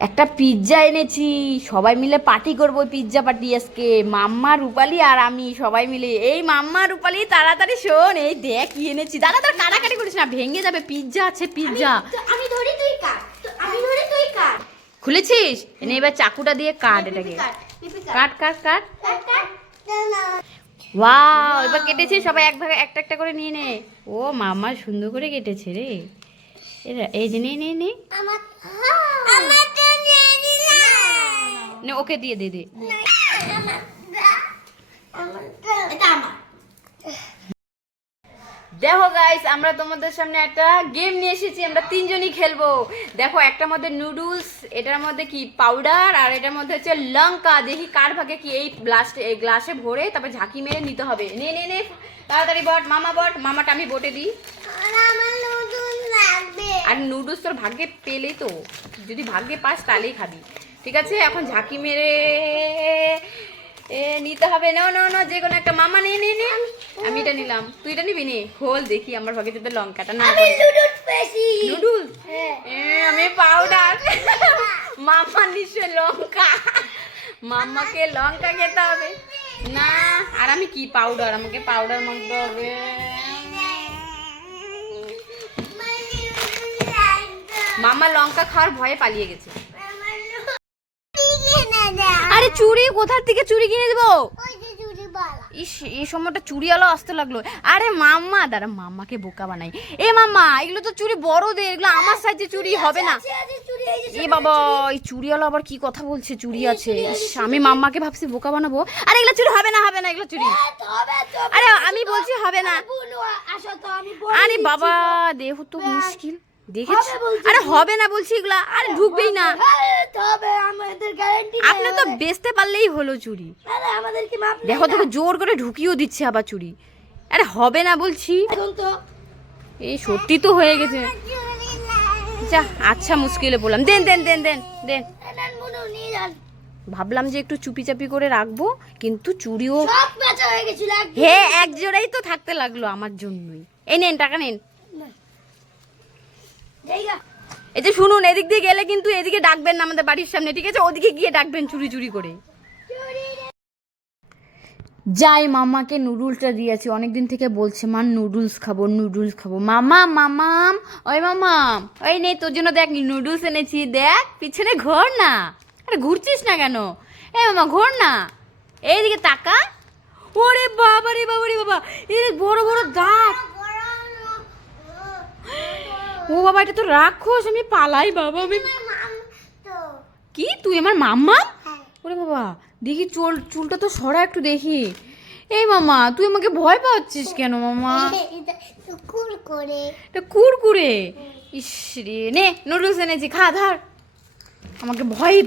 একটা পিৎজা এনেছি সবাই মিলে পার্টি করব পিৎজা পার্টি আজকে। মাম্মা রূপালি আর আমি সবাই মিলে। এই মাম্মা রূপালি তাড়াতাড়ি শোন এই দেখ কি এনেছি। দাদা তোর কাটাকাটি করিস না ভেঙে যাবে। পিৎজা আছে পিৎজা আমি ধরি তুই কাট। আমি ধরি তুই কাট। খুলেছিস? এনে এবার চাকুটা দিয়ে কাট এটাকে। কাট কাট। কাট। ওয়াও এবার কেটেছে সবাই এক ভাগে একটা একটা করে নিয়ে নে। ও মামা সুন্দর করে কেটেছে রে। এই যে নে নে নে। আমার ওকে দিয়ে দে দে। দেখো গাইস আমরা তোমাদের সামনে একটা গেম নিয়ে এসেছি আমরা তিনজনই খেলব। দেখো একটার মধ্যে নুডলস এটার মধ্যে কি পাউডার আর এটার মধ্যে হচ্ছে লঙ্কা। দেখি কার ভাগে কি এই গ্লাস এই গ্লাসে ভরে তারপর ঝাঁকি মেরে নিতে হবে। নে নে নে তাড়াতাড়ি বট মামা বট মামাটা আমি বটে দিই আর আমার নুডলস লাগবে আর নুডলস তোর ভাগ্যে পেলেই তো। যদি ভাগ্যে পাস তাহলেই খাবি। ঠিক আছে? এখন ঝাঁকি মেরে এ নিতে হবে। না না না যে কোনো একটা। মামা নিয়ে নিয়ে নে। আমি এটা নিলাম। তুই এটা নিবি নে? খোল দেখি আমার ভাগে যদি লঙ্কাটা। না নুডলস হ্যাঁ। আমি পাউডার মামা নিশ্চয় লঙ্কা। মাম্মাকে লঙ্কা খেতে হবে। না আর আমি কি পাউডার আমাকে পাউডার মাখতে হবে। মামা লঙ্কা খাওয়ার ভয়ে পালিয়ে গেছে। আরে চুড়ি কোথার থেকে চুড়ি কিনে দেবো? ইস এই সময়টা চুড়িওয়ালা আসতে লাগল। আরে মাম্মা দাঁড়া মাম্মাকে বোকা বানাই। এ মাম্মা এগুলো তো চুড়ি বড়দের এগুলো আমার সাইজে চুড়ি হবে না। এ বাবা এই চুড়িওয়ালা আবার কি কথা বলছে? চুড়ি আছে। আমি মাম্মাকে ভাবছি বোকা বানাবো। আরে এগুলো চুড়ি হবে না হবে না এগুলো চুড়ি। আরে আমি বলছি হবে না। আরে বাবা দেহ তো মুশকিল। দেখেছি? আরে হবে না বলছি এগুলা আরে ঢুকবেই না। আমাদের গ্যারান্টি আপনি তো বেচতে পারলেই হলো চুড়ি আরে আমাদের কি মাপ দেখো তোকে জোর করে ঢুকিয়েও দিচ্ছে আবার চুড়ি আরে হবে না বলছি। এখন তো এই সত্যি তো হয়ে গেছে। যা আচ্ছা মুশকিলে বললাম দেন দেন দেন দেন দেন। ভাবলাম যে একটু চুপি চাপি করে রাখব কিন্তু চুড়িও হ্যাঁ এক জোড়াই তো থাকতে লাগল আমার জন্যই। এই নেন টাকা নেন। এই যে শুনুন, এদিক দিয়ে গেলে কিন্তু এদিকে ডাকবেন না আমাদের বাড়ির সামনে, ঠিক আছে? ওদিকে গিয়ে ডাকবেন চুরি চুরি করে। যাই, মামাকে নুডলসটা দিয়েছি। অনেকদিন থেকে বলছে, মা, নুডলস খাব নুডলস খাব। মামা, মামাম, ওই মামাম, ওই নেই তোর জন্য দেখ, নুডলস এনেছি, দেখ, পিছনে ঘোর না। আরে, ঘুরছিস না কেন? এ মামা, ঘোর না। এইদিকে তাকা। ওরে বাবা রে বাবা রে বাবা এই বড় বড় দাঁত। ও বাবা এটা তো রাক্ষস আমি পালাই বাবা আমি কি? তুই আমার মাম্মা? ওরে বাবা দেখি চুল চুলটা তো সরা একটু দেখি। এই মামা তুই আমাকে ভয় পাচ্ছিস কেন মামা কুল এটা কুরকুরে। ইস রে নে নুডলস এনেছি খা ধর। আমাকে ভয়ই পাই